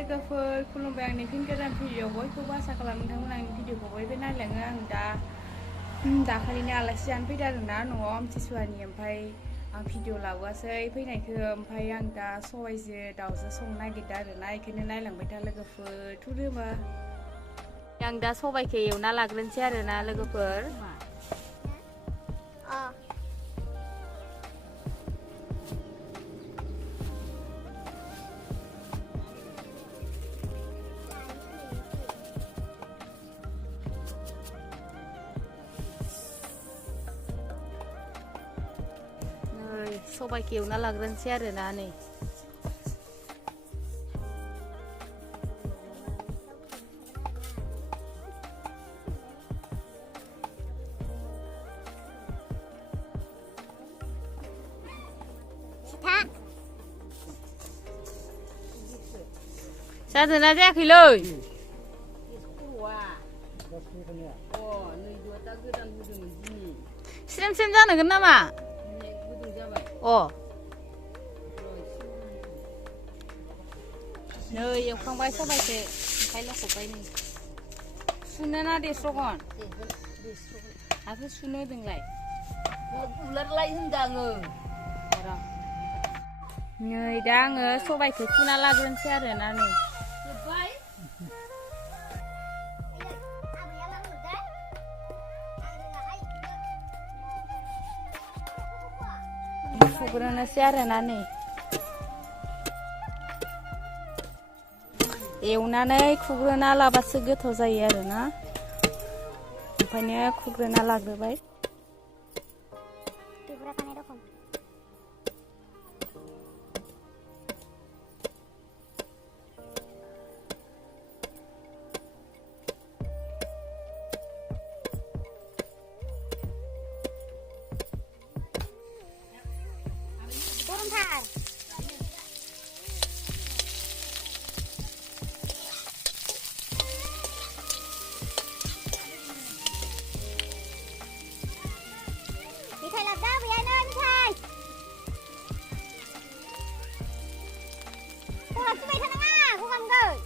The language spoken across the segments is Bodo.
लोगोफोर खुलुमबाय आंनि फिन गोदान भिडिअ बयखौबो आसा खालामो नोंथांमोन आंनि भिडिअखौ बयबो नायलाङो आं दाखालिनो आलासि जानो फैदों आरोना न'आव आमथिसुवानि ओमफ्राय आं भिडिअ लाबोआसै फैनायखौ ओमफ्राय आं दा सबाइजों दाउजों संनो नागिरदों आरोना बेखौनो नायलांबाय था लोगोफोर थुदो होमबा आं दा सबाइखौ एवना लाग्रोनोसै आरोना लोगोफोर सबाइखौ एवना लाग्रोनोसै आरोना नै जादोंना जायाखैलै स्रेम स्रेम जानांगोन नामा नै एवखांबाय सबाइखौ ओमफ्राय लखबबाय नै सुनो ना देस्रगन आखौ सुनो होदोंलाय उलारलाय होनदों आङो नै दा आङो सबाइखौ सुना लाग्रोनोसै आरोना नै सुग्रोनोसै आरोना नै एवनानै खुग्रोना लाबासो गोथाव जायो आरोना ओंखायनो खुग्रोना लाग्रोबाय Thầy làm sao vậy anh ơi thầy? Cô làm cái thằng à, cô làm cái.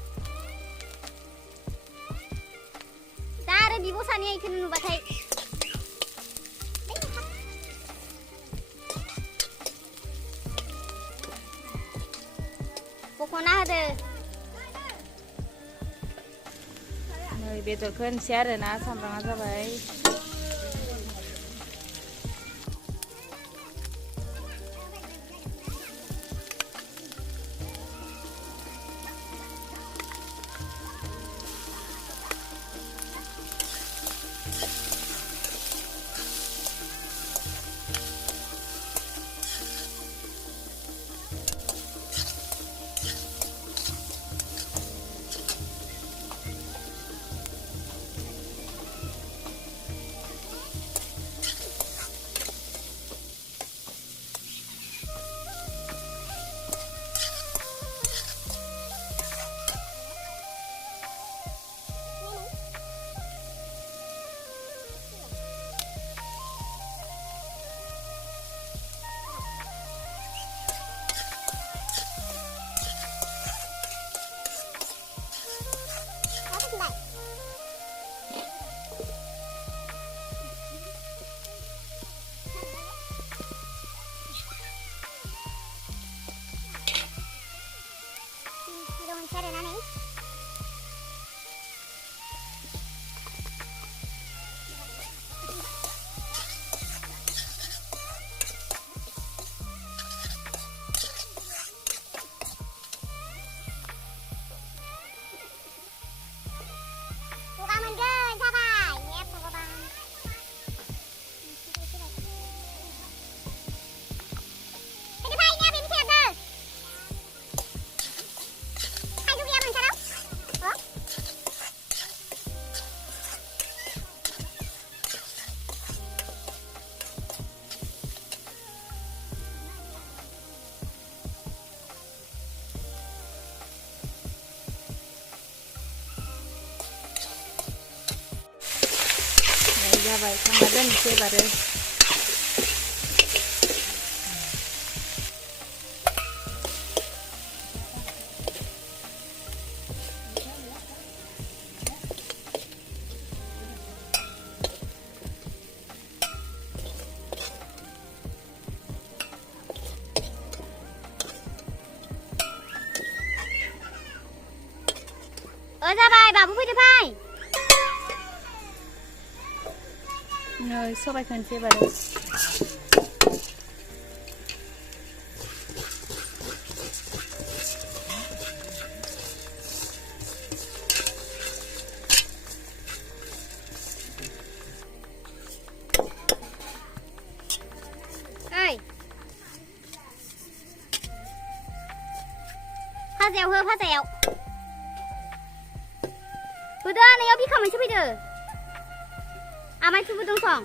Ta rồi đi bố san này thì nó bắt thầy. Cô con nào thế? Người बेदरखौ होनसै आरोना सामब्रामा जाबाय Cari nani? Cô cảm ơn kênh Jabai nhé cô bạn. Cái này nha bên kia đây. Jabai Songna Jabai baru जाबाय बाबु फैदो फै नै सबाय खोनसे बारो फाजायाव हो फाजायाव होदो नैयाव बिखा मोनसे फैदो आमाय थुबो दं सं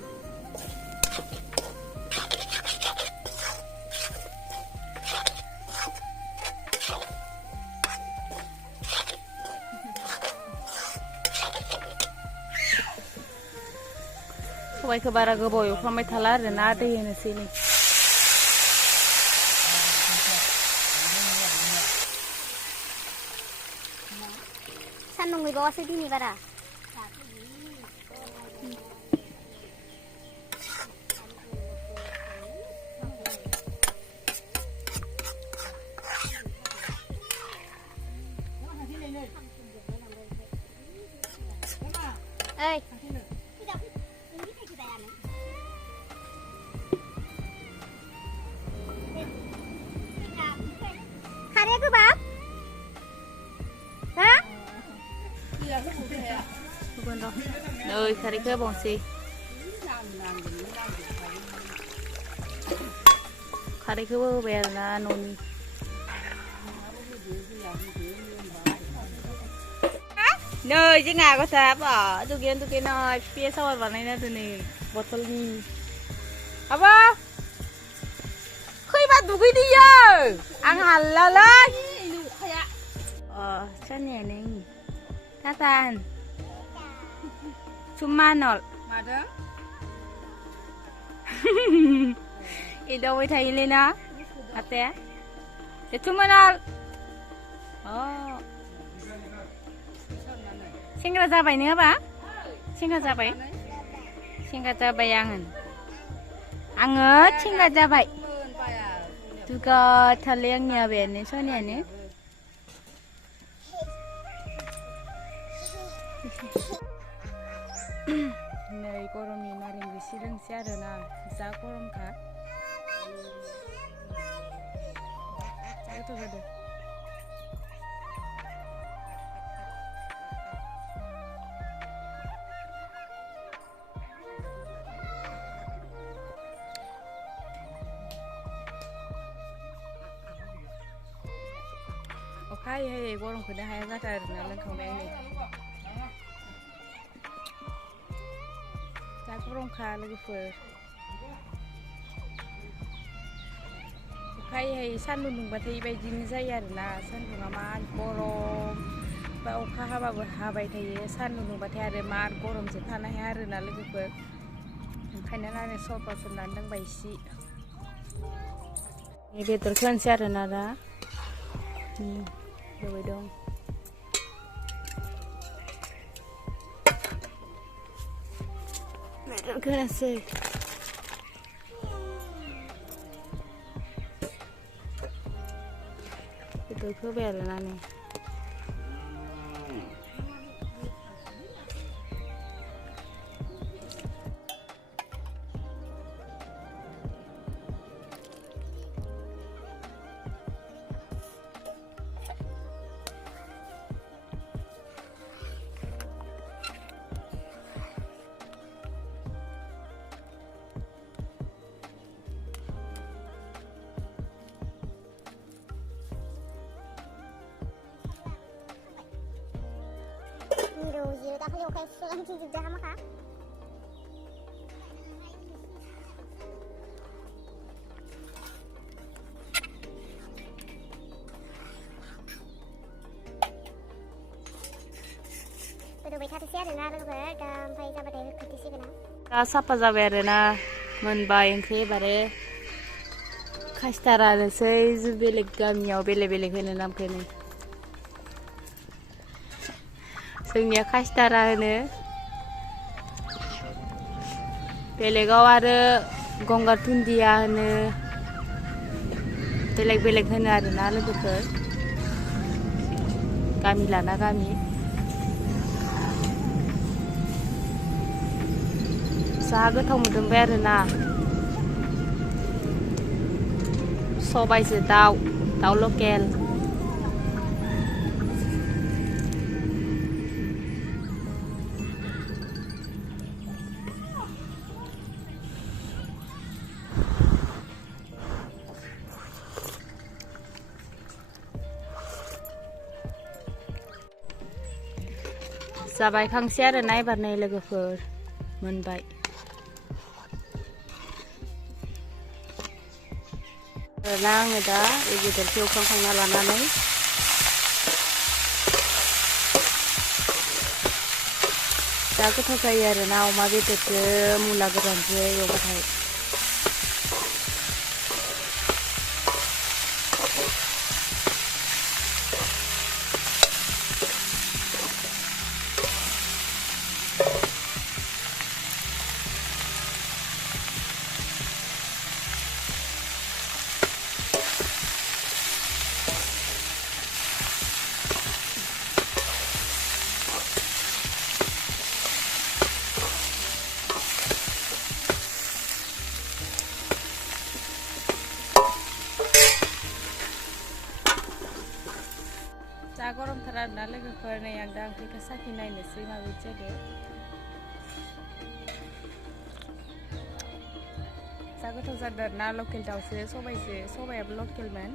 सबायखौ बारा गोबाव एवफ्रामबाय थाला आरोना दै होनोसै नै सान्दुं गैबावासो दिनै बारा खारैया गोबाब हा गुबुन र' नै खारैखौ होबावनोसै खारैखौबो होबाय आरोना न'नि नै जोंहा गथा दुगैनो फिफाया सावार बानायना दोनै बथलनि आबा खैबा दुगैदोयो आं हालालै सोरनिया नों Tatan Sumanol Mada Idaw ay tayo lina Ate Sumanol Oh Singgra Jabai niya ba? Singgra Jabai angan Anget Singgra Jabai Tuga talayang niya ba ni so niya ni Nei goromni naring gisireng si arena za gorom ka Itu gede Okai hai gorom kuda hai za ka arena lengkau mai Kurang kah lagi fur. Okai sandung batai bayi saya na sandung aman korom. Ba oka haba berhabai tayi sandung batai ada mar korom setana hari na lagi fur. Karena nane sopa senandang bayi si. Ini betul kan siapa nada? Dua dong. What can I say? Itu kebetulan nih. Dah kalau kayak selang sih juga sama kak. Udah baik hati sih ada nara juga dan baik sahabat dari kerja sih kena. Sapa jabai arena मोनबाय ओंख्रि बारे खासिथारानोसै बेलेग गामियाव बेलेग होनो नामखौनो जोंनिया खासिथारा होनो बेलेगाव आरो गंगार दुन्दिया होनो बेलेग होनो आरोना लोगोफोर गामि लाना गामि जा गोथाव मोनदोंबाय आरोना सबाइजों दाउ दाउ लकेल जाबाय खांसे आरो नायबारनाय लोगोफोर मोनबाय आरोना आङो दा बेदरखौ एवखांखांना लानानै जा गोथाव जायो आरोना अमा बेदरजों मुला गोरानजों एवबाथाय जा गरमथार आरोना लोगोफोर नै आं दा ओंख्रिखौ साखि नायनोसै माबायदि जादों जा गोथाव जादों आरोना लकेल दाउसो सबायाबो लकेलमोन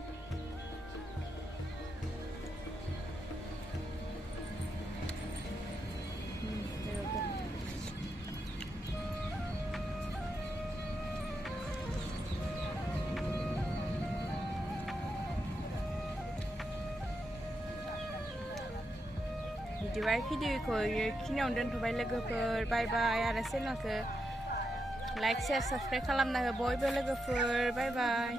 बिदिबाय भिडिअखौ बेखिनियावनो दोनथ'बाय लोगोफोर बाय बाय आरो चेनेलखौ लाइक शेयार साबस्क्राइब खालामना हो बयबो लोगोफोर बाय बाय